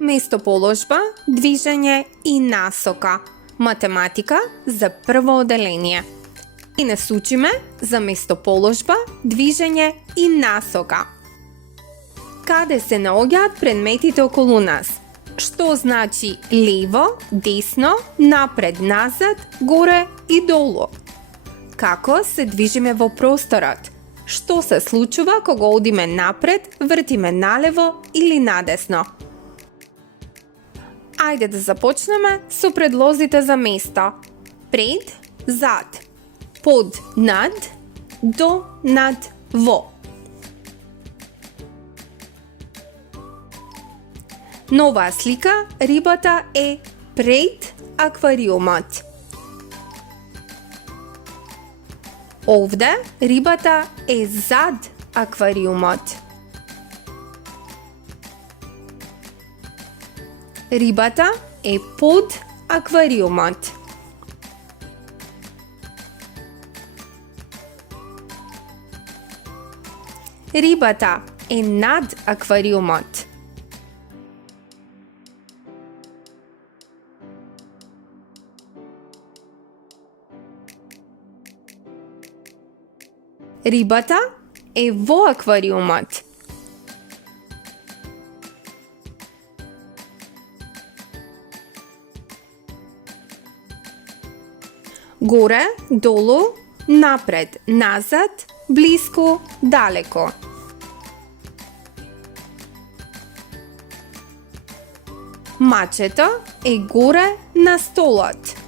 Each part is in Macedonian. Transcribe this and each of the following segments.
Местоположба, движење и насока. Математика за прво оделение. И не учиме за местоположба, движење и насока. Каде се наоѓаат предметите околу нас? Што значи лево, десно, напред, назад, горе и долу? Како се движиме во просторот? Што се случува кога одиме напред, вртиме налево или надесно? Ајде да започнеме со предлозите за место. Пред, зад, под, над, до, над, во. На оваа слика рибата е пред аквариумот. Овде рибата е зад аквариумот. Рибата е под аквариумот. Рибата е над аквариумот. Рибата е во аквариумот. Горе, долу, напред, назад, блиску, далеко. Мачето е горе на столот.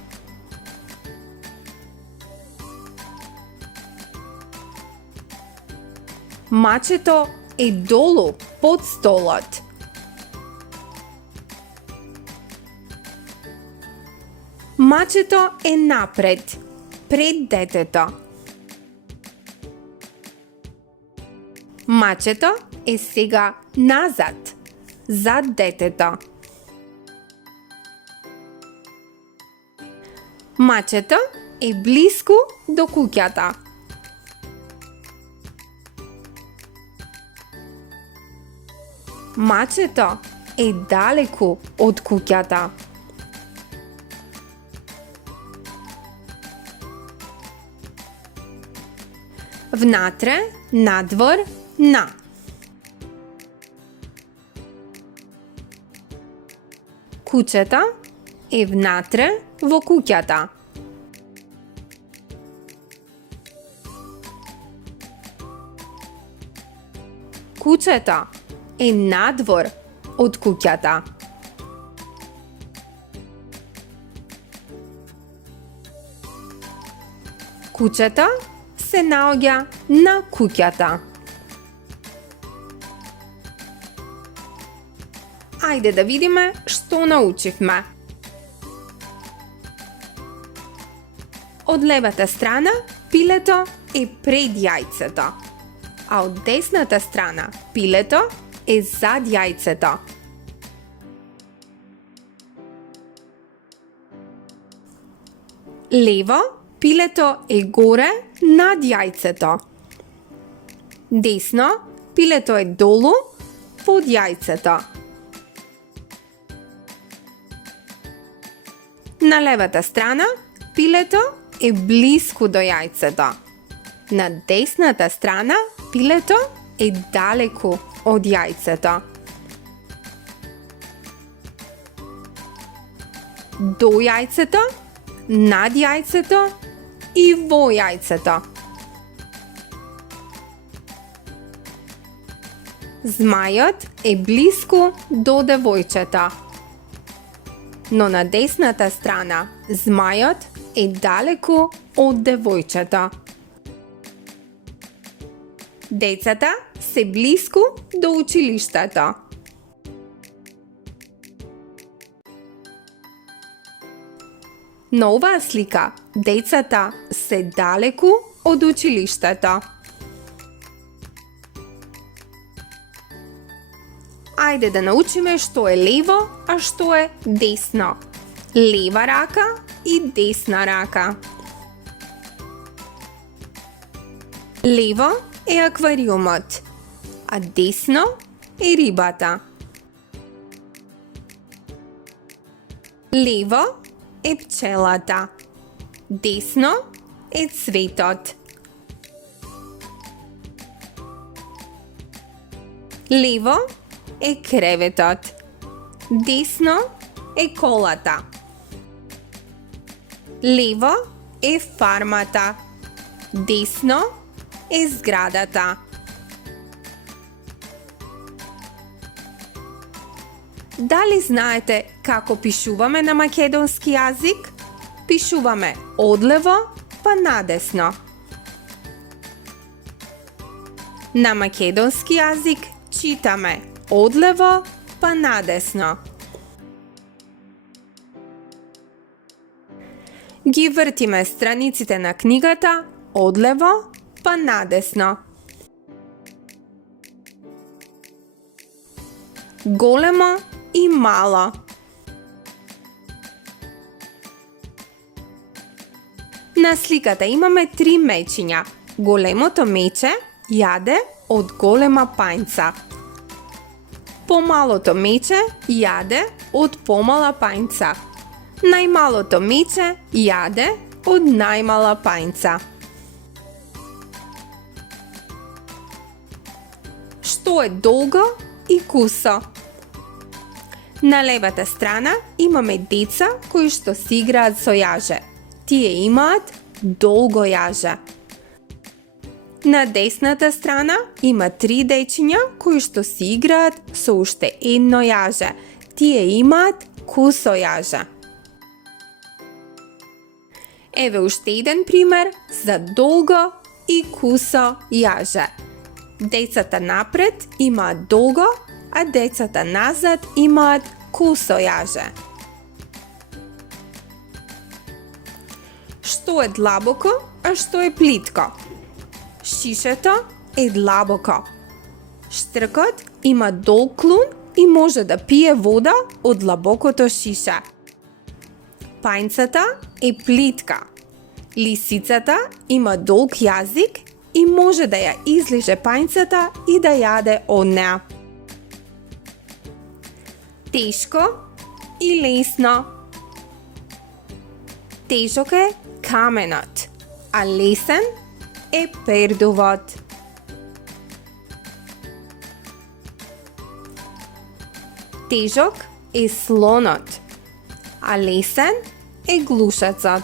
Мачето е долу под столот. Мачето е напред, пред детето. Мачето е сега назад, зад детето. Мачето е блиску до куќата. Мачето е далеку од куќата. Внатре, надвор, на. Куќето е внатре во куќата. Куќето е надвор од куќата. Куќето се наоѓа на куќата. Ајде да видиме што научивме. Од левата страна пилето е пред јајцето, а од десната страна пилето е зад јајцето. Лево пилето е горе над јајцето. Десно пилето е долу под јајцето. На левата страна пилето е блиску до јајцето. На десната страна пилето е далеку од јајцето. До јајцето, над јајцето и во јајцето. Змајот е блиску до девојчето. Но на десната страна змајот е далеку од девојчето. Децата се блиску до училиштето. На оваа слика децата се далеку од училиштето. Ајде да научиме што е лево, а што е десно. Лева рака и десна рака. Лево е аквариумот, а десно е рибата. Лево е пчелата. Десно е цветот. Лево е креветот. Десно е колата. Лево е фармата. Десно е зградата. Дали знаете како пишуваме на македонски јазик? Пишуваме одлево па надесно. На македонски јазик читаме одлево па надесно. Ги вртиме страниците на книгата одлево па надесно. Големо и мало. На сликата имаме 3 мечиња. Големото мече јаде од голема пајнца. Помалото мече јаде од помала пајнца. Најмалото мече јаде од најмала пајнца. Што е долго и кусо? На левата страна имаме деца кои што си играат со јаже. Тие имаат долго јаже. На десната страна има 3 дечиња кои што си играат со уште едно јаже. Тие имаат кусо јаже. Еве уште еден пример за долго и кусо јаже. Децата напред имаат долго, а децата назад имаат кусо јаже. Што е длабоко, а што е плитко? Шишето е длабоко. Штркот има долг клун и може да пие вода од длабокото шише. Пајнцата е плитка. Лисицата има долг јазик и може да ја излиже пајнцата и да јаде од неа. Тешко и лесно. Тежок е каменот, а лесен е пердувот. Тежок е слонот, а лесен е глушацот.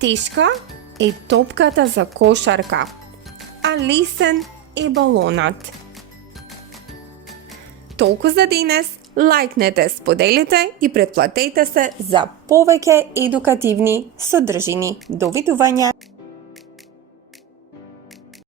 Тешка е топката за кошарка, а лесен е балонот. Толку за денес. Лајкнете, споделите и претплатете се за повеќе едукативни содржини. Довидување!